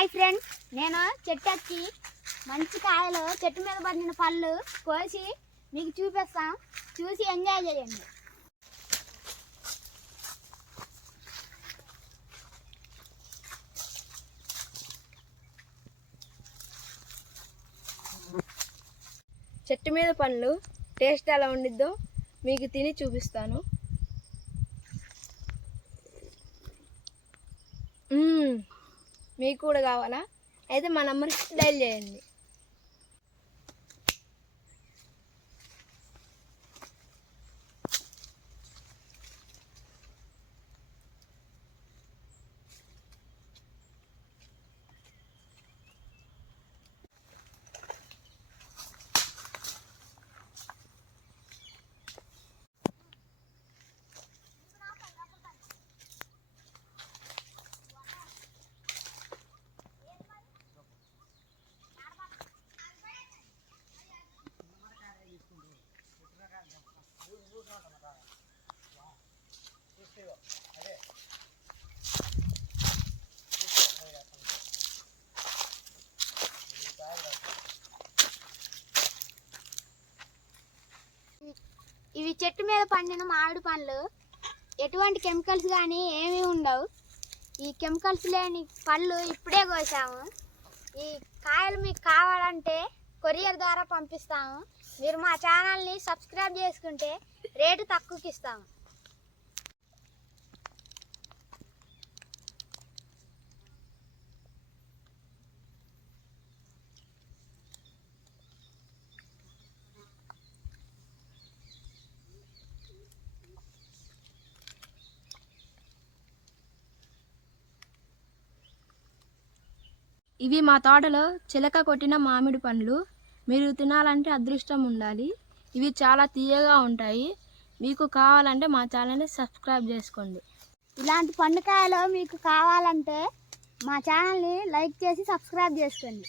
Hi friends నేను చెట్టు ఎక్కి మంచి కాయలు చెట్టు మీద పడిన పళ్ళు కోసి మీకు చూపిస్తాం. చూసి ఎంజాయ్ చేయండి. చెట్టు మీద పండ్లు టేస్ట్ ఎలా ఉండిద్దో మీకు తిని చూపిస్తాను. మీకు కూడా కావాలా? అయితే మా నెంబర్కి డైల్ చేయండి. ఇవి చెట్టు మీద పండిన మామిడి పండ్లు ఎటువంటి కెమికల్స్ కానీ ఏమీ ఉండవు. ఈ కెమికల్స్ లేని పళ్ళు ఇప్పుడే కోసాము. ఈ కాయలు మీకు కావాలంటే కొరియర్ ద్వారా పంపిస్తాము. మీరు మా ఛానల్ని సబ్స్క్రైబ్ చేసుకుంటే రేటు తక్కువకి ఇస్తాము. ఇవి మా తోటలో చిలక కొట్టిన మామిడి పండ్లు. మీరు తినాలంటే అదృష్టం ఉండాలి. ఇవి చాలా తీయగా ఉంటాయి. మీకు కావాలంటే మా ఛానల్ని సబ్స్క్రైబ్ చేసుకోండి. ఇలాంటి పండుకాయలు మీకు కావాలంటే మా ఛానల్ని లైక్ చేసి సబ్స్క్రైబ్ చేసుకోండి.